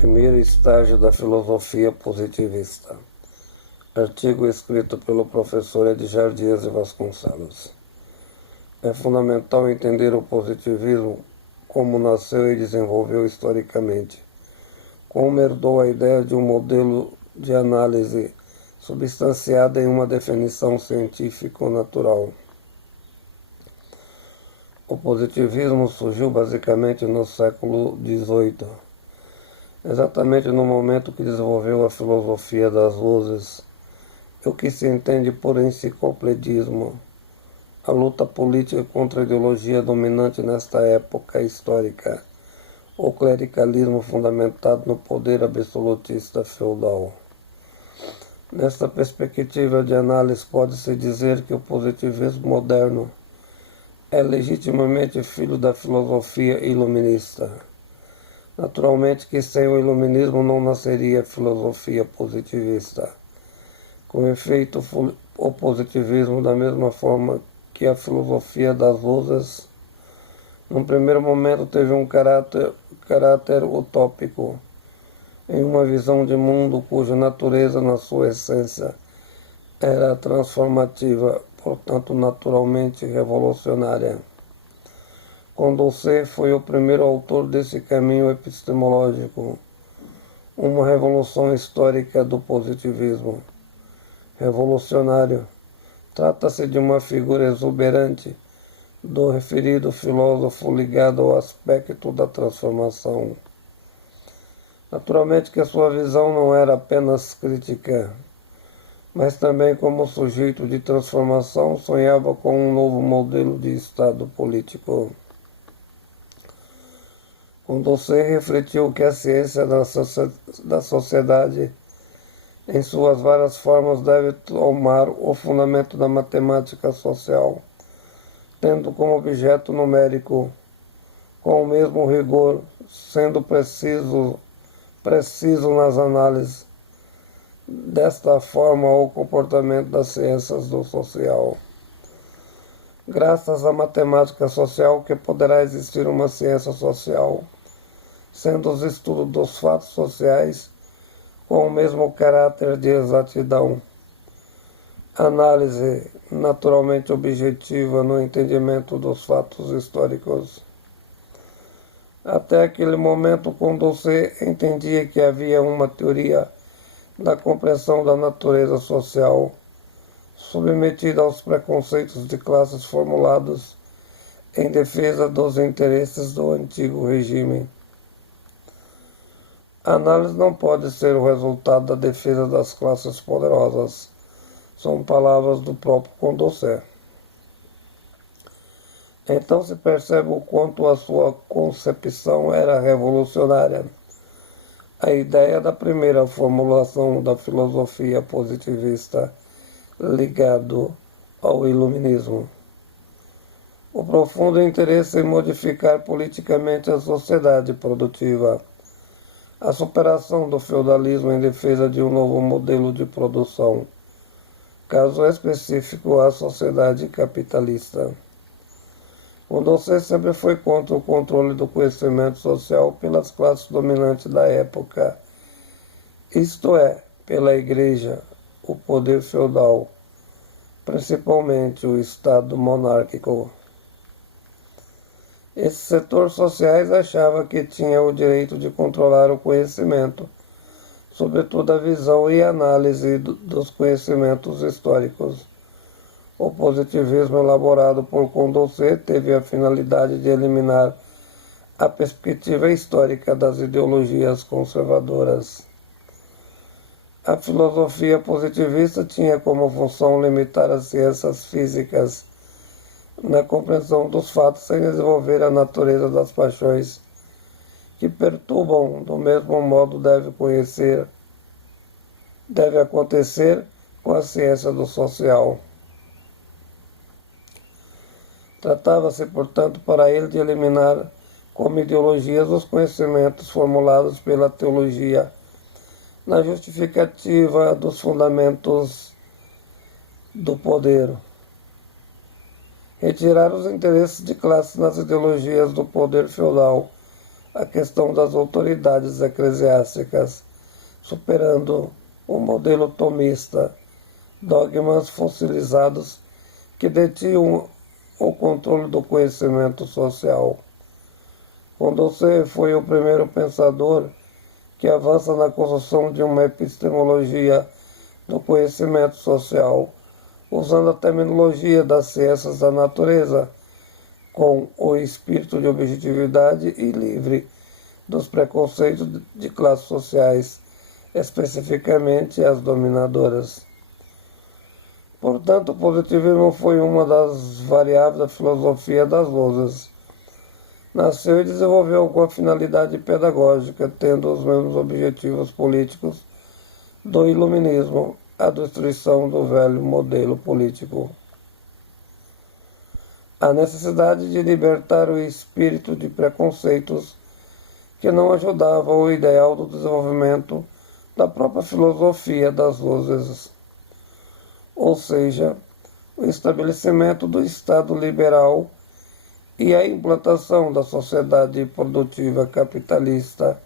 Primeiro estágio da filosofia positivista. Artigo escrito pelo professor Edgar Dias de Vasconcelos. É fundamental entender o positivismo como nasceu e desenvolveu historicamente, como herdou a ideia de um modelo de análise substanciada em uma definição científico-natural. O positivismo surgiu basicamente no século XVIII, exatamente no momento que desenvolveu a filosofia das luzes, o que se entende por enciclopedismo, a luta política contra a ideologia dominante nesta época histórica, o clericalismo fundamentado no poder absolutista feudal. Nesta perspectiva de análise, pode-se dizer que o positivismo moderno é legitimamente filho da filosofia iluminista. Naturalmente que sem o iluminismo não nasceria a filosofia positivista. Com efeito, o positivismo, da mesma forma que a filosofia das luzes, num primeiro momento teve um caráter utópico, em uma visão de mundo cuja natureza, na sua essência, era transformativa, portanto naturalmente revolucionária. Condorcet foi o primeiro autor desse caminho epistemológico, uma revolução histórica do positivismo. Revolucionário. Trata-se de uma figura exuberante do referido filósofo ligado ao aspecto da transformação. Naturalmente que a sua visão não era apenas crítica, mas também como sujeito de transformação sonhava com um novo modelo de Estado político. Condorcet refletiu que a ciência da sociedade, em suas várias formas, deve tomar o fundamento da matemática social, tendo como objeto numérico, com o mesmo rigor, sendo preciso nas análises. Desta forma, o comportamento das ciências do social. Graças à matemática social que poderá existir uma ciência social, sendo os estudos dos fatos sociais com o mesmo caráter de exatidão. Análise naturalmente objetiva no entendimento dos fatos históricos. Até aquele momento, Condorcet entendia que havia uma teoria da compreensão da natureza social, submetida aos preconceitos de classes formulados em defesa dos interesses do antigo regime. A análise não pode ser o resultado da defesa das classes poderosas. São palavras do próprio Condorcet. Então se percebe o quanto a sua concepção era revolucionária. A ideia da primeira formulação da filosofia positivista ligado ao iluminismo. O profundo interesse em modificar politicamente a sociedade produtiva. A superação do feudalismo em defesa de um novo modelo de produção. Caso específico, a sociedade capitalista. Condorcet sempre foi contra o controle do conhecimento social pelas classes dominantes da época, isto é, pela Igreja, o poder feudal, principalmente o Estado monárquico. Esses setores sociais achavam que tinham o direito de controlar o conhecimento, sobretudo a visão e análise dos conhecimentos históricos. O positivismo elaborado por Condorcet teve a finalidade de eliminar a perspectiva histórica das ideologias conservadoras. A filosofia positivista tinha como função limitar as ciências físicas na compreensão dos fatos sem desenvolver a natureza das paixões que perturbam. Do mesmo modo deve acontecer com a ciência do social. Tratava-se, portanto, para ele de eliminar como ideologias os conhecimentos formulados pela teologia na justificativa dos fundamentos do poder. Retirar os interesses de classe nas ideologias do poder feudal, a questão das autoridades eclesiásticas, superando o modelo tomista, dogmas fossilizados que detinham o controle do conhecimento social. Condorcet foi o primeiro pensador que avança na construção de uma epistemologia do conhecimento social, usando a terminologia das ciências da natureza, com o espírito de objetividade e livre dos preconceitos de classes sociais, especificamente as dominadoras. Portanto, o positivismo foi uma das variáveis da filosofia das luzes. Nasceu e desenvolveu com a finalidade pedagógica, tendo os mesmos objetivos políticos do iluminismo, a destruição do velho modelo político. A necessidade de libertar o espírito de preconceitos que não ajudavam o ideal do desenvolvimento da própria filosofia das luzes, ou seja, o estabelecimento do Estado liberal e a implantação da sociedade produtiva capitalista,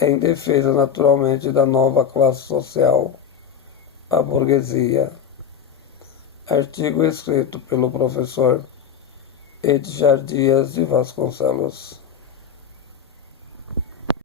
em defesa naturalmente da nova classe social, a burguesia. Artigo escrito pelo professor Edgar Dias de Vasconcelos.